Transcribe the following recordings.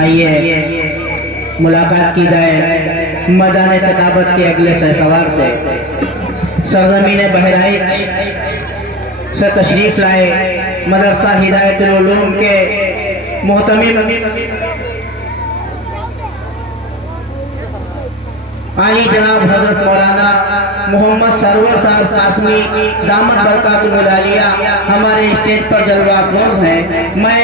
آئیے ملاقات کی جائے میدان خطابت کے اگلے سہسوار سے سرزمین بہرائچ سے تشریف لائے مدرسہ ہدایت العلوم کے محتمم عالی جناب حضرت مولانا محمد سرور صاحب قاسمی دامت برکاتہ العالیہ ہمارے اسٹیج پر جلوہ افروز ہیں۔ میں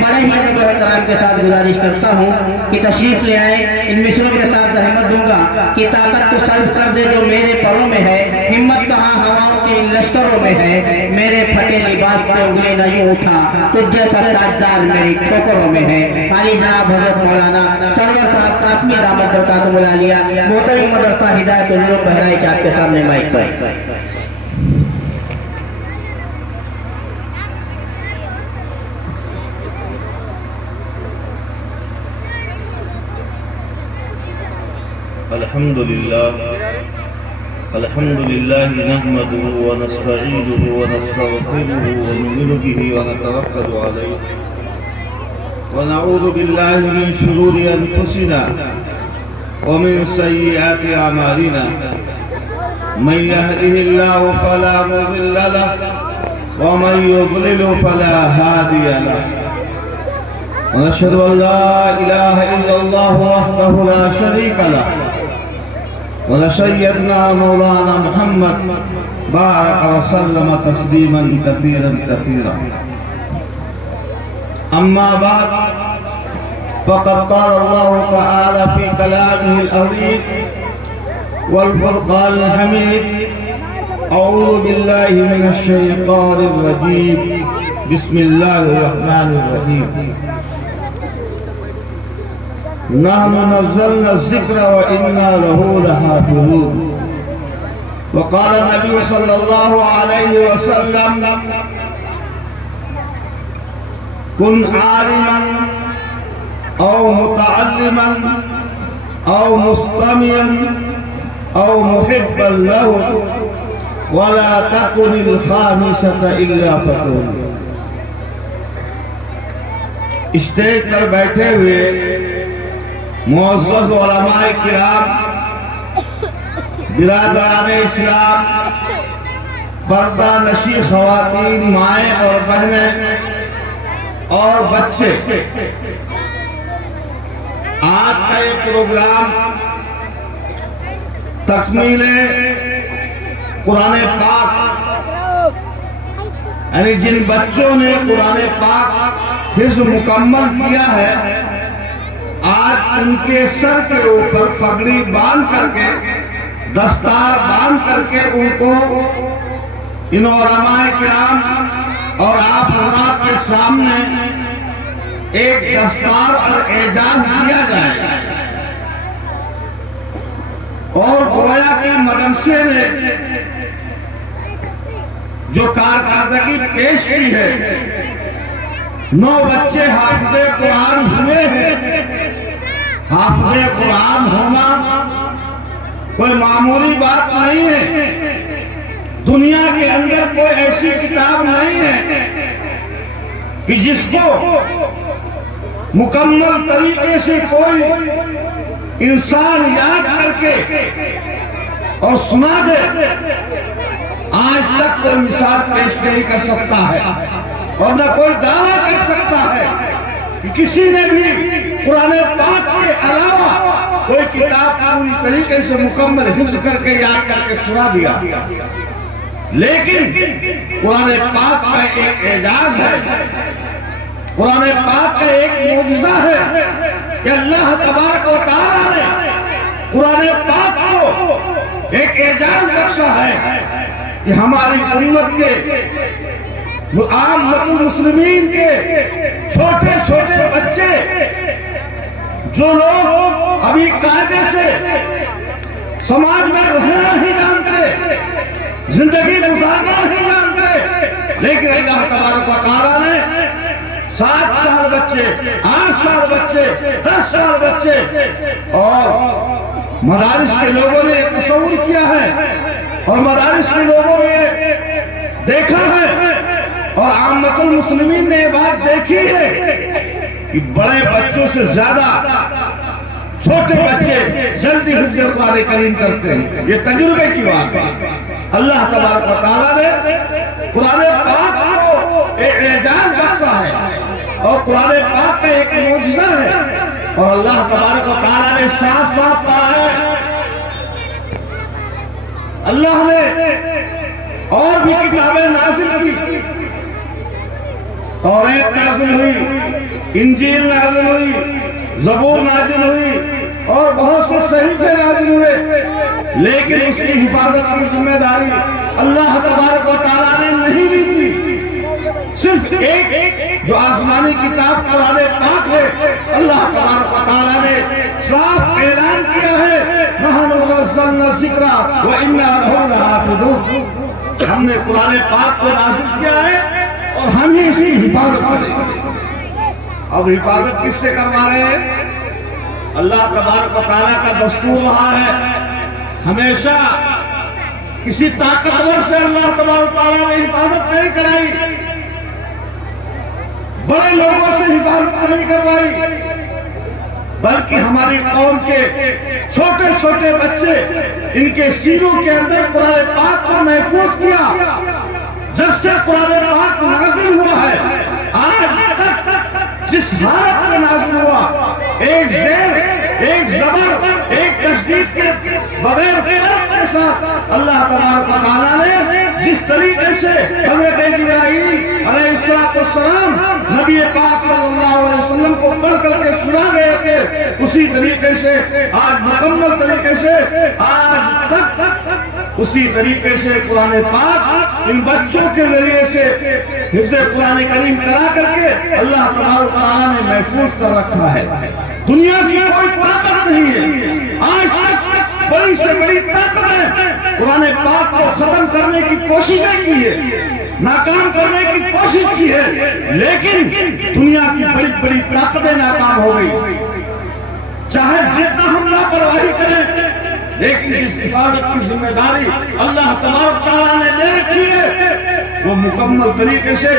بڑے ہی ادب و احترام کے ساتھ گزارش کرتا ہوں کہ تشریف لے آئیں۔ ان مصروں کے ساتھ زحمت دوں گا کہ طاقت کو سلب کر دے جو میرے پروں میں ہے، ہمت کہاں ہواؤں کے ان لشکروں میں ہے، میرے پھٹے لباس پہ انگلی نہ یوں اٹھا تجھ جیسا تاجدار میری ٹھوکروں میں ہے۔ عالی جناب حضرت مولانا سرور صاحب قاسمی دامت برکاتہ العالیہ محترم مدرسہ ہدایت العلوم بہرائچ آپ کے سامنے مائک پر۔ الحمد لله نحمده ونستعينه ونستغفره ونؤمن به ونتوكل عليه ونعوذ بالله من شرور أنفسنا ومن سيئات أعمالنا من يهده الله فلا مضل له ومن يضلل فلا هادي له ونشهد أن لا إله إلا الله وحده لا شريك له ونشيدنا مولانا محمد بارك وسلم تسليما كثيرا كثيرا أما بعد فقد قال الله تعالى في كلامه العظيم والفرقان الحميد أعوذ بالله من الشيطان الرجيم بسم الله الرحمن الرحيم نحن نزلنا الذكر وإنا له لحافظون وقال النبي صلى الله عليه وسلم كن عالما أو متعلما أو مستمعا أو محبا له ولا تكن الخامسة إلا فتون۔ اسٹیج پر بیٹھے ہوئے معزز علماء کرام، برادران اسلام، پردہ نشی خواتین، مائیں اور بہنیں اور بچے، آج کا یہ پروگرام تکمیل قرآن پاک، یعنی جن بچوں نے قرآن پاک حفظ مکمل کیا ہے، آج ان کے سر کے اوپر پگڑی باندھ کر کے، دستار باندھ کر کے ان کو ان علماء کرام اور آپ حضرات کے سامنے ایک دستار اور اعزاز دیا جائے گا، اور گویا کے مدرسے نے جو کارکردگی پیش کی ہے، 9 بچے حافظ قرآن ہوئے ہیں۔ حافظ قرآن ہونا کوئی معمولی بات نہیں ہے، دنیا کے اندر کوئی ایسی کتاب نہیں ہے کہ جس کو مکمل طریقے سے کوئی انسان یاد کر کے اور سنا دے، آج تک کوئی مثال پیش نہیں کر سکتا ہے، اور نہ کوئی دعویٰ کر سکتا ہے کہ کسی نے بھی قرآن پاک کے علاوہ کوئی کتاب پوری طریقے سے مکمل حفظ کر کے یاد کر کے سنا دیا۔ لیکن قرآن پاک کا ایک اعجاز ہے، قرآن پاک کا ایک معجزہ ہے کہ اللہ تبارک و تعالیٰ نے قرآن پاک کو ایک اعجاز بخشا ہے کہ ہماری امت کے عامت المسلمین کے چھوٹے چھوٹے بچے، جو لوگ ابھی قاعدے سے سماج میں رہنا نہیں جانتے، زندگی گزارنا نہیں جانتے، لیکن اللہ تبارک و تعالیٰ نے 7 سال بچے، 8 سال بچے، 10 سال بچے، اور مدارس کے لوگوں نے ایک تصور کیا ہے، اور مدارس کے لوگوں نے دیکھا ہے، اور عامت المسلمین نے یہ بات دیکھی ہے کہ بڑے بچوں سے زیادہ چھوٹے بچے جلدی حفظ قرآن کریم کرتے ہیں. یہ تجربے کی بات ہے. اللہ تبارک و تعالیٰ نے قرآن پاک کو ایک اعجاز بخشا ہے اور قرآن پاک کا ایک معجزہ ہے. اور اللہ تبارک و تعالیٰ نے صاف صاف کہا ہے. اللہ نے اور بھی کتابیں نازل کی. توریت نازل ہوئی، انجیل نازل ہوئی، زبور نازل ہوئی اور بہت سے صحیفے نازل ہوئے، لیکن اس کی حفاظت کی ذمہ داری اللہ تبارک و تعالیٰ نے نہیں لی تھی. صرف ایک جو آسمانی کتاب قرآن پاک ہے، اللہ تبارک و تعالیٰ نے صاف اعلان کیا ہے نحن نزلنا الذکر وإنا لہ لحافظون. ہم نے قرآن پاک کو نازل کیا ہے اور ہم ہی اس کی حفاظت کریں گے. اب حفاظت کس سے کروا رہے ہیں؟ اللہ تبارک و تعالیٰ کا دستور رہا ہے ہمیشہ کسی طاقتور سے اللہ تبارک و تعالیٰ نے حفاظت نہیں کرائی، بڑے لوگوں سے حفاظت نہیں کروائی، بلکہ ہماری قوم کے چھوٹے چھوٹے بچے ان کے سینوں کے اندر قرآن پاک کو محفوظ کیا. جب سے قرآن پاک نازل ہوا ہے آج تک جس حالت میں نازل ہوا، ایک زیر، ایک زبر، ایک تشدید کے بغیر فرق کے ساتھ اللہ تبارک و تعالیٰ نے جس طریقے سے حضرت جبرائیل علیہ السلام نبی پاک صلی اللہ علیہ وسلم کو پڑھ کر کے سنا گئے تھے، اسی طریقے سے آج مکمل طریقے سے آج تک اسی طریقے سے قرآن پاک ان بچوں کے ذریعے سے حفظ قرآن کریم کرا کر کے اللہ تبارک و تعالیٰ نے محفوظ کر رکھا ہے. دنیا کی کوئی طاقت نہیں ہے آج تک بڑی سے بڑی طاقت نے قرآن پاک کو ختم کرنے کی کوششیں کی ہے، ناکام کرنے کی کوشش کی ہے، لیکن دنیا کی بڑی بڑی طاقتیں ناکام ہو گئی. چاہے جتنا ہم لاپرواہی کریں، لیکن جس حفاظت کی ذمہ داری اللہ تبارک تعالیٰ نے لے رکھی ہے وہ مکمل طریقے سے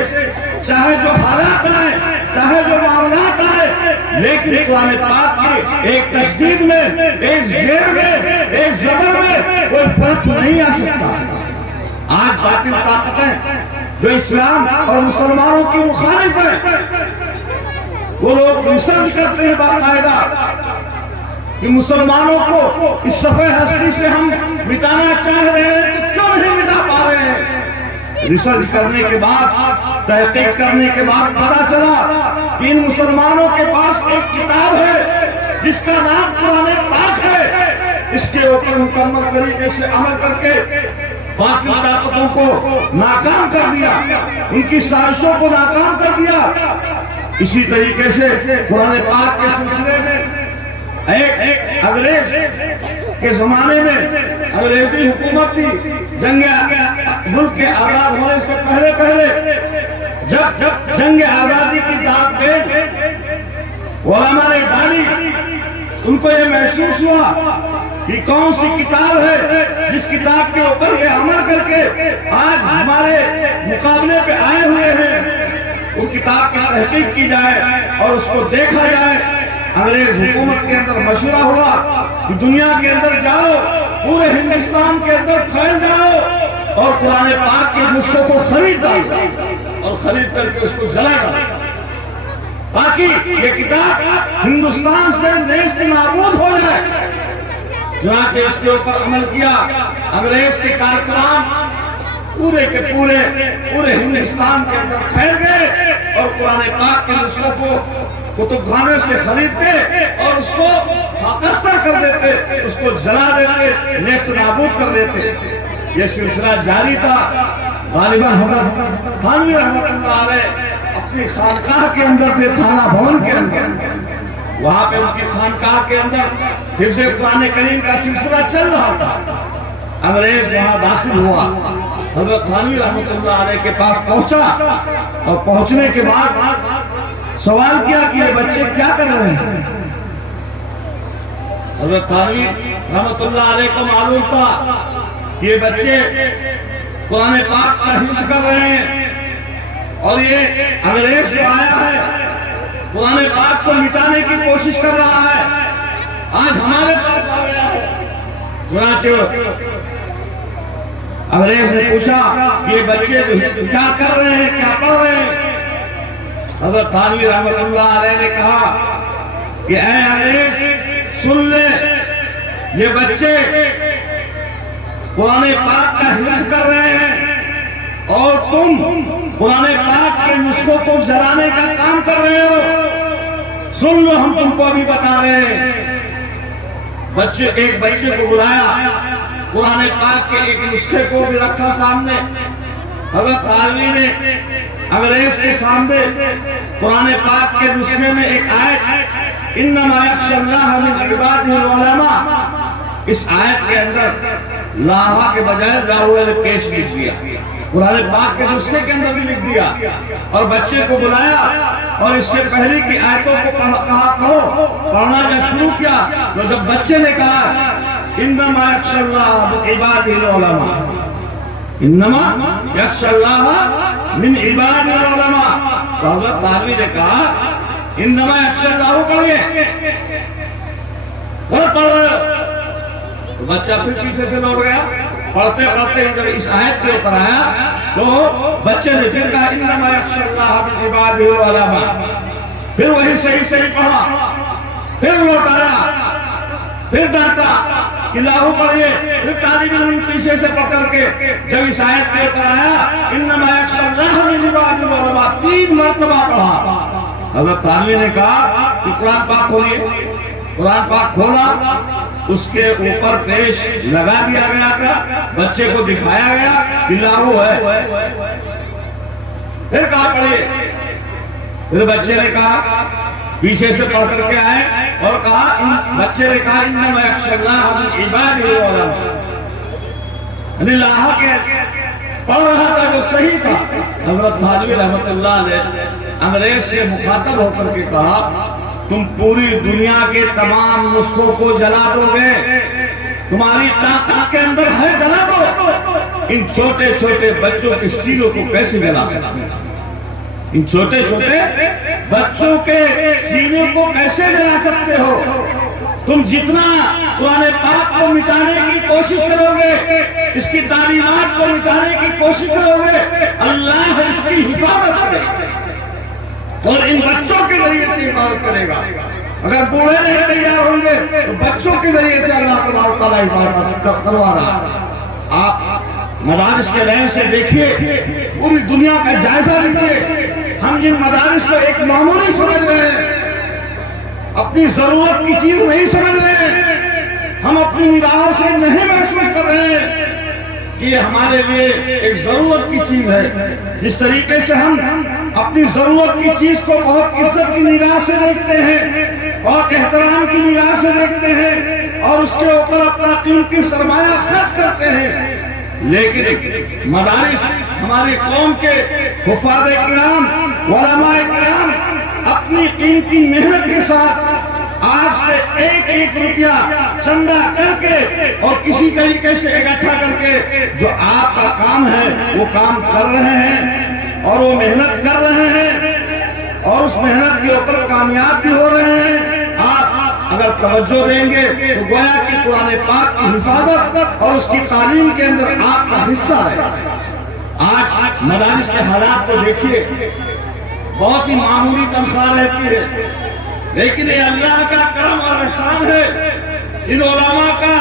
چاہے جو حالات آئے، چاہے جو معاملات آئے، لیکن قرآن پاک کی ایک تشدید میں، ایک زیر میں، ایک زبر میں کوئی فرق نہیں آ سکتا. آج باطل طاقتیں جو اسلام اور مسلمانوں کی مخالف ہیں، وہ لوگ ریسرچ کرتے ہیں باقاعدہ کہ مسلمانوں کو اس صفحہ ہستی سے ہم مٹانا چاہ رہے ہیں تو کیوں نہیں مٹا پا رہے ہیں. ریسرچ کرنے کے بعد، تحقیق کرنے کے بعد پتا چلا کہ ان مسلمانوں کے پاس ایک کتاب ہے جس کا نام قرآن پاک ہے. اس کے اوپر مکمل طریقے سے عمل کر کے باقی طاقتوں کو ناکام کر دیا، ان کی سازشوں کو ناکام کر دیا. اسی طریقے سے قرآن پاک کے سلسلے میں ایک انگریز کے زمانے میں انگریزی حکومت تھی. جنگ ملک کے آزاد ہونے سے پہلے جب جنگ آزادی کی داد پہ علماء نے ڈالی، ان کو یہ محسوس ہوا کہ کون سی کتاب ہے جس کتاب کے اوپر یہ عمل کر کے آج ہمارے مقابلے پہ آئے ہوئے ہیں، وہ کتاب کی تحقیق کی جائے اور اس کو دیکھا جائے. انگریز حکومت کے اندر مشورہ ہوا کہ دنیا کے اندر جاؤ، پورے ہندوستان کے اندر پھیل جاؤ اور قرآن پاک کے نسخوں کو خرید ڈالو اور خرید کر کے اس کو جلا ڈالو تاکہ یہ کتاب ہندوستان سے نیست نابود ہو جائے. چنانچہ اس کے اوپر عمل کیا. انگریز کے کارکنان پورے کے پورے ہندوستان کے اندر پھیل گئے اور قرآن پاک کے نسخوں کو کتب خانے سے خریدتے اور اس کو خاکستہ کر دیتے، اس کو جلا دیتے، نیست نابود کر دیتے. یہ سلسلہ جاری تھا. غالباً حضرت تھانوی رحمۃ اللہ علیہ اپنی خانقاہ کے اندر تھے، تھانہ بھون کے اندر. وہاں پہ ان کی خانقاہ کے اندر حفظ قرآن کریم کا سلسلہ چل رہا تھا. انگریز وہاں داخل ہوا، حضرت تھانوی رحمۃ اللہ علیہ کے پاس پہنچا اور پہنچنے کے بعد سوال کیا کہ یہ بچے کیا کر رہے ہیں. حضرت تھانوی رحمۃ اللہ علیہ کو معلوم تھا کہ یہ بچے قرآن پاک کا حفظ کر رہے ہیں اور یہ انگریز جو آیا ہے قرآن پاک کو مٹانے کی کوشش کر رہا ہے، آج ہمارے پاس آ گیا ہے۔ چنانچہ انگریز نے پوچھا کہ یہ بچے کیا کر رہے ہیں، کیا پڑھ رہے ہیں؟ حضرت تھانوی رحمت اللہ علیہ نے کہا کہ اے انگریز سن لے، یہ بچے قرآن پاک کا حفظ کر رہے ہیں اور تم قرآن پاک کے نسخوں کو جلانے کا کام کر رہے ہو۔ سن لو، ہم تم کو ابھی بتا رہے ہیں۔ ایک بچے کو بلایا، قرآن پاک کے ایک نسخے کو بھی رکھا سامنے۔ حضرت تھانوی نے انگریز کے سامنے قرآن پاک کے نسخے میں ایک آیت انما یخشی اللہ من عبادہ العلماء، اس آیت کے اندر لاہا کے بجائے راہول پیش لکھ دیا، قرآن پاک کے نسخے کے اندر بھی لکھ دیا، اور بچے کو بلایا اور اس سے پہلے کی آیتوں کو کہا پڑھو، پڑھنا جب شروع کیا تو جب بچے نے کہا انما یخشی اللہ من عبادہ العلماء، انما یخشی اللہ من عبادہ العلماء، تو حضرت تھانوی نے کہا انما یخشی اللہ پڑھیے، پڑھ تو بچہ پھر پیچھے سے لوٹ گیا۔ پڑھتے پڑھتے جب اس آیت کے اوپر آیا تو بچے نے پھر کہا انما یخشی اللہ من عبادہ العلماء، پھر وہی صحیح پڑھا، پھر لوٹ آیا، پھر ڈانٹا کہ لاہو پڑھیے، پھر طالب علم پیچھے سے پکڑ کے جب اس آیت کے اوپر آیا انما یخشی اللہ من عبادہ العلماء، 3 مرتبہ پڑھا۔ حضرت تھانوی نے کہا کہ قرآن پاک کھولیے، قرآن پاک کھولا، اس کے اوپر پیش لگا دیا گیا تھا، بچے کو دکھایا گیا کہ لاہو ہے، پھر کہا پڑھیے، پھر بچے نے کہا، پیچھے سے پڑھ کر کے آئے اور کہا، بچے نے کہا انما یخشی اللہ من عبادہ العلماء، یعنی لاہا کے پڑھ رہا تھا جو صحیح تھا۔ حضرت تھانوی رحمت اللہ نے انگریز سے مخاطب ہو کر کے کہا تم پوری دنیا کے تمام نسخوں کو جلا دو گے، تمہاری طاقت کے اندر ہے، جلا دو، ان چھوٹے چھوٹے بچوں کے سینوں کو کیسے جلا سکتے ہیں؟ ان چھوٹے چھوٹے بچوں کے سینوں کو کیسے جلا سکتے ہو؟ تم جتنا قرآن پاک کو مٹانے کی کوشش کرو گے، اس کی تعلیمات کو مٹانے کی کوشش کرو گے، اللہ اس کی حفاظت کرے گا اور ان بچوں کے ذریعے سے حفاظت کرے گا۔ اگر بوڑھے نہیں تیار ہوں گے تو بچوں کے ذریعے سے اللہ تبارک تعالیٰ حفاظت کروا رہا ہے۔ آپ مدارس کے لحاظ سے دیکھیے، پوری دنیا کا جائزہ لیجیے، ہم جن مدارس کو ایک معمولی سمجھ رہے ہیں، اپنی ضرورت کی چیز نہیں سمجھ رہے ہیں، ہم اپنی نگاہوں سے نہیں محسوس کر رہے ہیں کہ یہ ہمارے لیے ایک ضرورت کی چیز ہے۔ جس طریقے سے ہم اپنی ضرورت کی چیز کو بہت عزت کی نگاہ سے دیکھتے ہیں، بہت احترام کی نگاہ سے دیکھتے ہیں اور اس کے اوپر اپنا قیمتی سرمایہ خرچ کرتے ہیں، لیکن مدارس ہماری قوم کے حفاظ کرام، علماء کرام اپنی قیمتی محنت کے ساتھ آج سے ایک ایک روپیہ چندہ کر کے اور کسی طریقے سے اکٹھا کر کے جو آپ کا کام ہے وہ کام کر رہے ہیں اور وہ محنت کر رہے ہیں اور اس محنت کے اوپر کامیاب بھی ہو رہے ہیں۔ آپ اگر توجہ دیں گے تو گویا کہ قرآن پاک کی حفاظت اور اس کی تعلیم کے اندر آپ کا حصہ ہے۔ آج مدارس کے حالات کو دیکھیے، بہت ہی معمولی تنخواہ رہتی ہے، لیکن یہ اللہ کا کرم اور احسان ہے، ان علماء کا،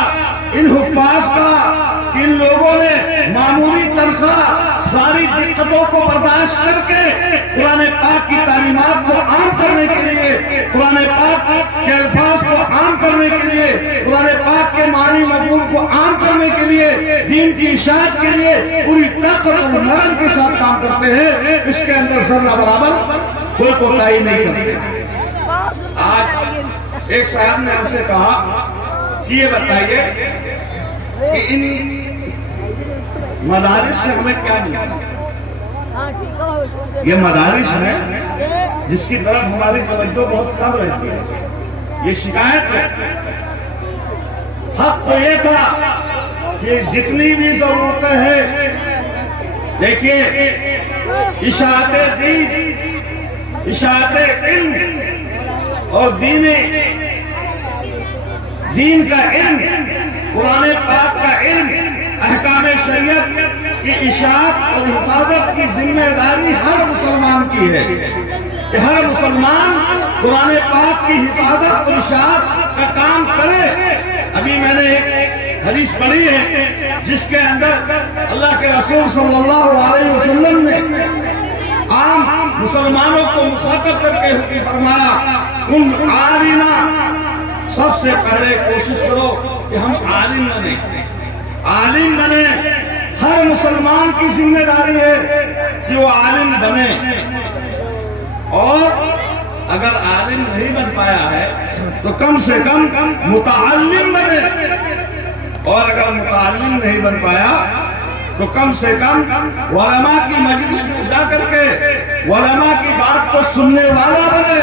ان حفاظ کا، ان لوگوں نے معمولی تنخواہ ساری دقتوں کو برداشت کر کے قرآن پاک کی تعلیمات کو عام کرنے کے لیے، قرآن پاک کے الفاظ کو عام کرنے کے لیے، قرآن پاک کے معنی مفہوم کو عام کرنے کے لیے، دین کی اشاعت کے لیے پوری طاقت اور لگن کے ساتھ کام کرتے ہیں، اس کے اندر ذرہ برابر کوئی کوتاہی نہیں کرتے۔ آج ایک صاحب نے ہم سے کہا کہ یہ بتائیے کہ ان مدارس سے ہمیں کیا ملا؟ یہ مدارس ہیں جس کی طرف ہماری توجہ بہت کم رہتی ہے، یہ شکایت ہے۔ حق تو یہ تھا کہ جتنی بھی ضرورتیں ہیں، دیکھیے اشاعت دین اشاعت علم اور دین کا علم، قرآن پاک کا علم، احکام شریعت کی اشاعت اور حفاظت کی ذمہ داری ہر مسلمان کی ہے کہ ہر مسلمان قرآن پاک کی حفاظت اور اشاعت کا کام کرے۔ ابھی میں نے ایک حدیث پڑھی ہے جس کے اندر اللہ کے رسول صلی اللہ علیہ وسلم نے عام مسلمانوں کو مخاطب کر کے فرمایا، تم عالمہ، سب سے پہلے کوشش کرو کہ ہم عالم بنیں۔ عالم بنے، ہر مسلمان کی ذمہ داری ہے کہ وہ عالم بنے، اور اگر عالم نہیں بن پایا ہے تو کم سے کم متعلم بنے، اور اگر متعلم نہیں بن پایا تو کم سے کم علماء کی مجلس میں جا کر کے علماء کی بات کو سننے والا بنے،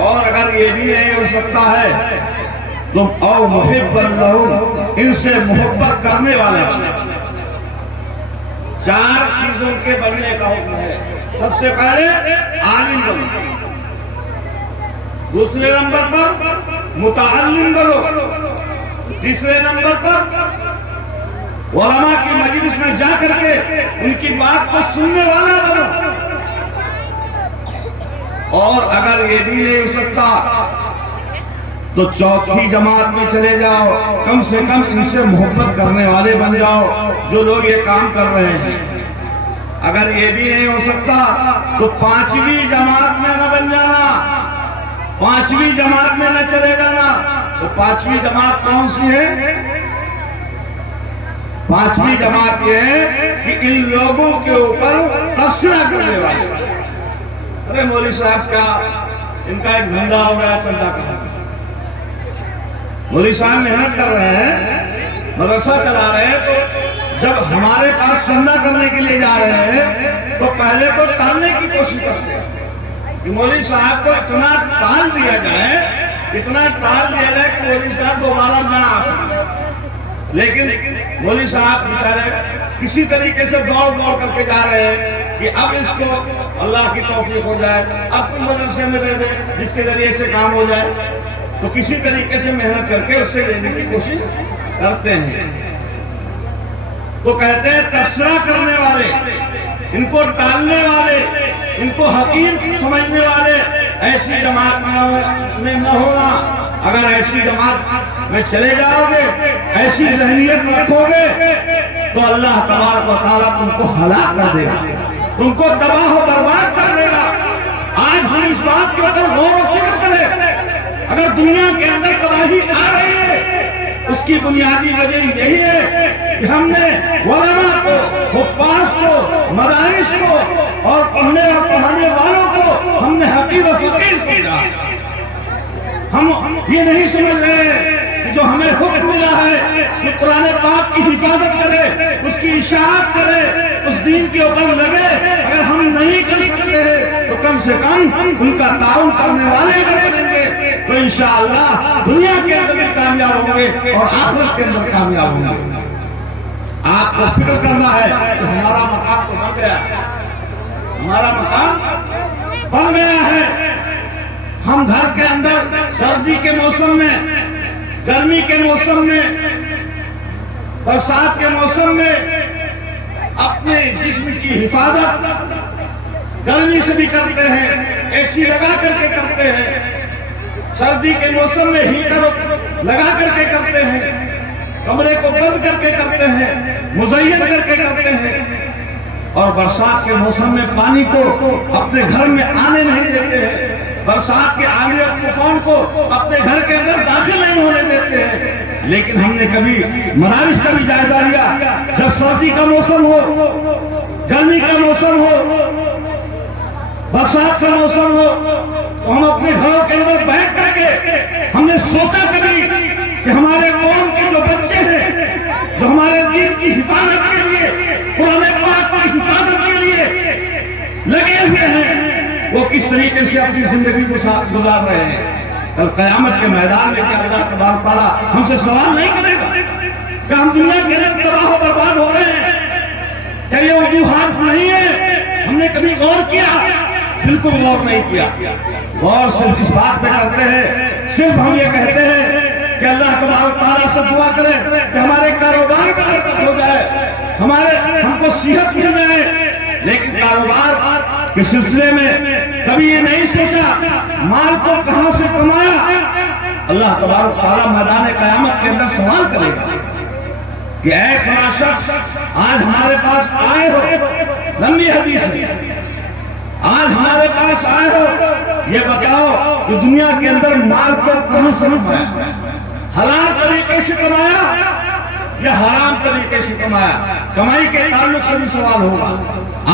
اور اگر یہ بھی نہیں ہو سکتا ہے تم او محب لہم، ان سے محبت کرنے والا بنے۔ 4 چیزوں کے بننے کا حکم ہے۔ سب سے پہلے عالم بنو، دوسرے نمبر پر متعلم بنو، تیسرے نمبر پر علماء کی مجلس میں جا کر کے ان کی بات کو سننے والا بنو، اور اگر یہ بھی نہیں ہو سکتا تو چوتھی جماعت میں چلے جاؤ، کم سے کم ان سے محبت کرنے والے بن جاؤ جو لوگ یہ کام کر رہے ہیں۔ اگر یہ بھی نہیں ہو سکتا تو 5ویں جماعت میں نہ بن جانا، 5ویں جماعت میں نہ چلے جانا۔ تو 5ویں جماعت کون سی ہے؟ 5ویں جماعت یہ ہے کہ ان لوگوں کے اوپر تبصرہ کرنے والے۔ ارے مولوی صاحب کیا ان کا ایک دھندا ہو گیا، چندہ کا مولوی صاحب محنت کر رہے ہیں، مدرسہ چلا رہے ہیں، تو جب ہمارے پاس چندہ کرنے کے لیے جا رہے ہیں تو پہلے تو ٹالنے کی کوشش کرتے ہیں کہ مولوی صاحب کو اتنا ٹال دیا جائے کہ مولوی صاحب دوبارہ نہ آ سکے۔ لیکن مولوی صاحب بیچارے کسی طریقے سے دوڑ کر کے جا رہے ہیں کہ اب اس کو اللہ کی توفیق ہو جائے، اب تم مدرسے میں دے دے جس کے ذریعے سے کام ہو جائے، تو کسی طریقے سے محنت کر کے اس سے لینے کی کوشش کرتے ہیں۔ تو کہتے ہیں تبصرہ کرنے والے، ان کو ٹالنے والے، ان کو حقیر سمجھنے والے ایسی جماعت میں نہ ہونا۔ اگر ایسی جماعت میں چلے جاؤ گے، ایسی ذہنیت رکھو گے تو اللہ تبارک و تعالیٰ تم کو ہلاک کر دے گا، تم کو تباہ و برباد کر دے گا۔ آج ہم اس بات کے اوپر غور و فکر کریں، اگر دنیا کے اندر تباہی آ رہی ہے اس کی بنیادی وجہ یہی ہے کہ ہم نے علماء کو، حفاظ کو، مدارس کو اور پڑھنے اور پڑھانے والوں کو ہم نے حقیر و فقیر سمجھا۔ ہم یہ نہیں سمجھ رہے کہ جو ہمیں حکم ملا ہے کہ قرآن پاک کی حفاظت کرے، اس کی اشاعت کرے، اس دین کے اوپر لگے، اگر ہم نہیں کر سکتے ہیں تو کم سے کم ان کا تعاون کرنے والے بنیں گے تو انشاءاللہ دنیا کے اندر بھی کامیاب ہوں گے اور آخرت کے اندر کامیاب ہوں گے۔ آپ کو فکر کرنا ہے کہ ہمارا مقام تو بن گیا ہے، ہمارا مقام بن گیا ہے۔ ہم گھر کے اندر سردی کے موسم میں، گرمی کے موسم میں، برسات کے موسم میں اپنے جسم کی حفاظت گرمی سے بھی کرتے ہیں، اے سی لگا کر کے کرتے ہیں، سردی کے موسم میں ہیٹر لگا کر کے کرتے ہیں، کمرے کو بند کر کے کرتے ہیں، مزین کر کے کرتے ہیں، اور برسات کے موسم میں پانی کو اپنے گھر میں آنے نہیں دیتے ہیں، برسات کے آنے اور طوفان کو اپنے گھر کے اندر داخل نہیں ہونے دیتے ہیں۔ لیکن ہم نے کبھی مدارس کا بھی جائزہ لیا، جب سردی کا موسم ہو، گرمی کا موسم ہو، برسات کا موسم ہو، تو ہم اپنے گھروں کے اندر بیٹھ کر کے ہم نے سوچا کبھی کہ ہمارے قوم کے جو بچے ہیں جو ہمارے دین کی حفاظت کے لیے، قرآن پاک کی حفاظت کے لیے لگے ہوئے ہیں، وہ کس طریقے سے اپنی زندگی کو گزار رہے ہیں۔ کل قیامت کے میدان میں کیا اللہ تبارک و تعالیٰ ہم سے سوال نہیں کرے گا کہ ہم دنیا کے اندر تباہ و برباد ہو رہے ہیں؟ کیا یہ وجوہات نہیں ہے؟ ہم نے کبھی غور کیا بالکل غور نہیں کیا. غور صرف اس بات پہ کرتے ہیں، صرف ہم یہ کہتے ہیں کہ اللہ تبارک تعالیٰ سے دعا کریں کہ ہمارے کاروبار کا برکت ہو جائے، ہم کو صحت مل جائے. لیکن کاروبار کے سلسلے میں کبھی یہ نہیں سوچا مال کو کہاں سے کمایا. اللہ تبارک تعالیٰ میدان قیامت کے اندر سوال کرے گا کہ اے فلاں شخص آج ہمارے پاس آئے ہو، لمبی حدیث ہے، آج ہمارے پاس آئے ہو، یہ بتاؤ کہ دنیا کے اندر مال کو کہاں سے کمایا؟ حلال طریقے سے کمایا یا حرام طریقے سے کمایا؟ کمائی کے تعلق سے بھی سوال ہوگا.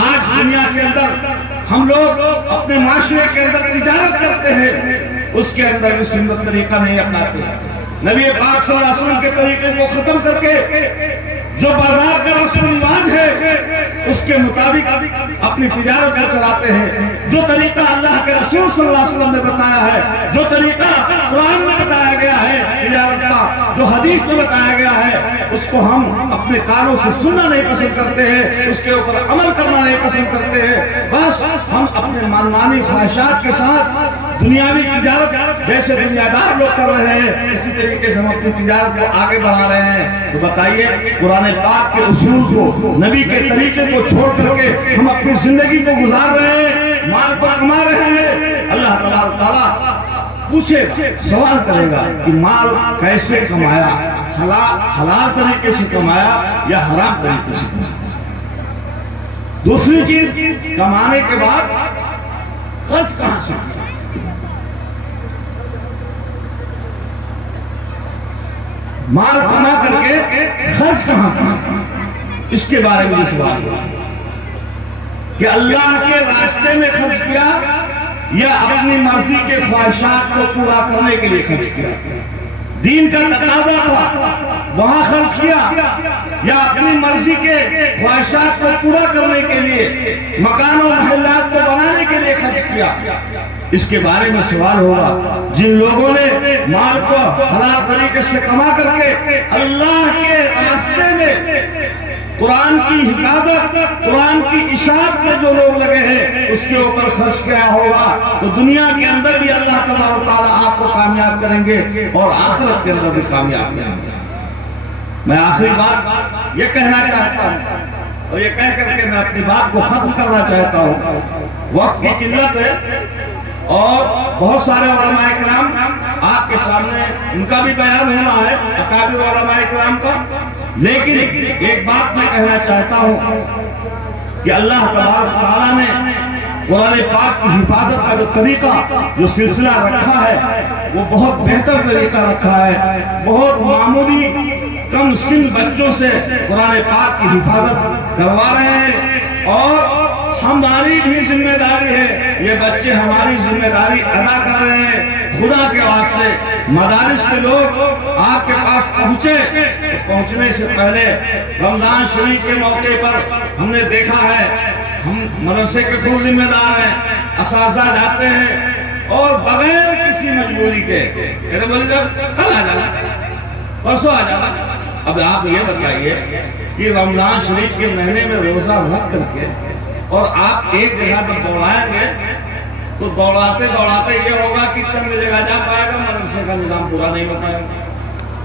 آج دنیا کے اندر ہم لوگ اپنے معاشرے کے اندر تجارت کرتے ہیں، اس کے اندر بھی سنت طریقہ نہیں اپناتے. نبی پاک صلی اللہ علیہ وسلم کے طریقے کو ختم کر کے جو بازار کا رسم رواج ہے اس کے مطابق اپنی تجارت کو چلاتے ہیں. جو طریقہ اللہ کے رسول صلی اللہ علیہ وسلم نے بتایا ہے، جو طریقہ قرآن میں بتایا گیا ہے تجارت کا، جو حدیث میں بتایا گیا ہے، اس کو ہم اپنے کانوں سے سننا نہیں پسند کرتے ہیں، اس کے اوپر عمل کرنا نہیں پسند کرتے ہیں. بس ہم اپنے منمانی خواہشات کے ساتھ دنیاوی تجارت جیسے دنیا دار لوگ کر رہے ہیں، اسی طریقے سے ہم اپنی تجارت کو آگے بڑھا رہے ہیں. تو بتائیے قرآن پاک کے اصول کو، نبی کے طریقے کو چھوڑ کر کے ہم اپنی زندگی کو گزار رہے ہیں، مال کو کما رہے ہیں. اللہ تبارک تعالیٰ پوچھے گا، سوال کرے گا کہ مال کیسے کمایا؟ حلال طریقے سے کمایا یا حرام طریقے سے کمایا؟ دوسری چیز، کمانے کے بعد خرچ کہاں سے کیا؟ مال کما کر کے خرچ کہاں کیا؟ اس کے بارے میں سوال ہے کہ اللہ کے راستے میں خرچ کیا یا اپنی مرضی کے خواہشات کو پورا کرنے کے لیے خرچ کیا؟ دین کا تقاضا تھا وہاں خرچ کیا یا اپنی مرضی کے خواہشات کو پورا کرنے کے لیے، مکان و محلات کو بنانے کے لیے خرچ کیا؟ اس کے بارے میں سوال ہوگا. جن لوگوں نے مال کو حلال طریقے سے کما کر کے اللہ کے راستے میں قرآن کی حفاظت، قرآن کی اشاعت میں جو لوگ لگے ہیں اس کے اوپر خرچ کیا ہوگا تو دنیا کے اندر بھی اللہ تبارک و تعالیٰ آپ کو کامیاب کریں گے اور آخرت کے اندر بھی کامیاب کریں گے. میں آخری بات یہ کہنا چاہتا ہوں اور یہ کہہ کر کے میں اپنی بات کو ختم کرنا چاہتا ہوں. وقت کی قلت ہے اور بہت سارے علماء کرام آپ کے سامنے ان کا بھی بیان ہونا ہے، اکابر علماء کرام کا. لیکن ایک بات میں کہنا چاہتا ہوں کہ اللہ تبارک تعالیٰ نے قرآن پاک کی حفاظت کا جو طریقہ، جو سلسلہ رکھا ہے وہ بہت بہتر طریقہ رکھا ہے. بہت معمولی کم سن بچوں سے قرآن پاک کی حفاظت کروا رہے ہیں اور ہماری بھی ذمہ داری ہے، یہ بچے ہماری ذمہ داری ادا کر رہے ہیں. خدا کے واسطے مدارس کے لوگ آپ کے پاس پہنچنے سے پہلے رمضان شریف کے موقع پر ہم نے دیکھا ہے، ہم مدرسے کے خود ذمہ دار ہیں، اساتذہ جاتے ہیں اور بغیر کسی مجبوری کے کہتے بولے کل آ جانا، پرسوں آ جانا. اب آپ یہ بتائیے کہ رمضان شریف کے مہینے میں روزہ رکھ کر کے اور آپ ایک جگہ پر دوڑائیں گے تو دوڑاتے دوڑاتے یہ ہوگا کہ چند جگہ جا پائے گا، مدرسے کا نظام پورا نہیں ہو پائے گا.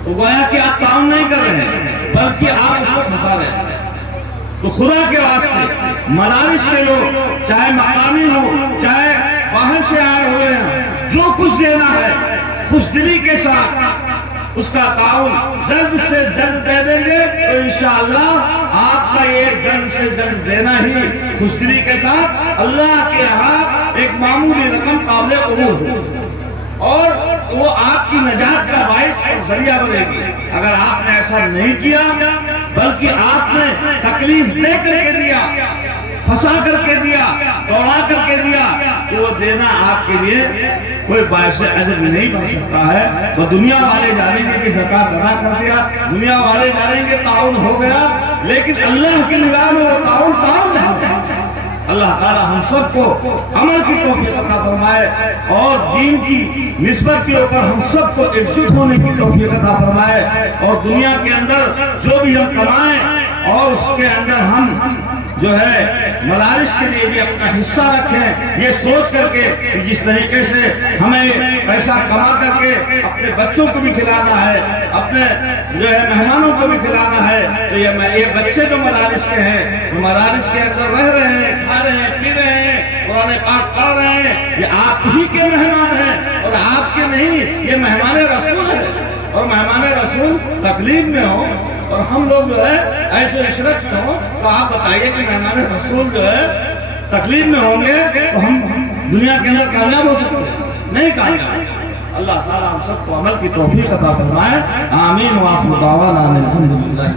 تو گویا کہ آپ کام نہیں کر رہے ہیں بلکہ آپ اس کو پھنسا رہے ہیں. تو خدا کے واسطے مدارس کے لوگ چاہے مقامی ہو چاہے باہر سے آئے ہوئے ہیں، جو کچھ دینا ہے خوش دلی کے ساتھ اس کا تعاون جلد سے جلد دے دیں گے تو انشاءاللہ آپ کا یہ جلد سے جلد دینا ہی خوش دلی کے ساتھ اللہ کے ہاں ایک معمولی رقم قابل قبول ہو اور وہ آپ کی نجات کا باعث اور ذریعہ بنے گی. اگر آپ نے ایسا نہیں کیا بلکہ آپ نے تکلیف دے کر کے دیا، پھنسا کر کے دیا، دوڑا کر کے دیا تو وہ دینا آپ کے لیے کوئی باعث اجر نہیں بن سکتا ہے. وہ دنیا والے جانیں گے کہ زکات ادا کر دیا، دنیا والے جانیں گے تعاون ہو گیا، لیکن اللہ کی نگاہ میں وہ تعاون نہیں. اللہ تعالی ہم سب کو عمل کی توفیق عطا فرمائے اور دین کی نسبت کے اوپر ہم سب کو ایکجٹ ہونے کی توفیق عطا فرمائے اور دنیا کے اندر جو بھی ہم کمائیں اور اس کے اندر ہم جو ہے مدارس کے لیے بھی اپنا حصہ رکھیں، یہ سوچ کر کے کہ جس طریقے سے ہمیں پیسہ کما کر کے اپنے بچوں کو بھی کھلانا ہے، اپنے جو ہے مہمانوں کو بھی کھلانا ہے، تو یہ بچے جو مدارس کے ہیں، وہ مدارس کے اندر رہ رہے ہیں، کھا رہے ہیں، پی رہے ہیں، قرآن پاک پڑھ رہے ہیں، یہ آپ ہی کے مہمان ہیں اور آپ کے نہیں، یہ مہمان رسول ہیں، اور مہمان رسول تکلیف میں ہوں اور ہم لوگ جو ہے ایسے عشرت میں ہوں، تو آپ بتائیے کہ مہمان رسول جو ہے تکلیف میں ہوں گے تو ہم دنیا کے اندر کامیاب ہو سکتے ہیں؟ نہیں کامیاب۔ اللہ تعالیٰ ہم سب کو عمل کی توفیق عطا فرمائے، آمین۔ وآخر دعوانا الحمدللہ۔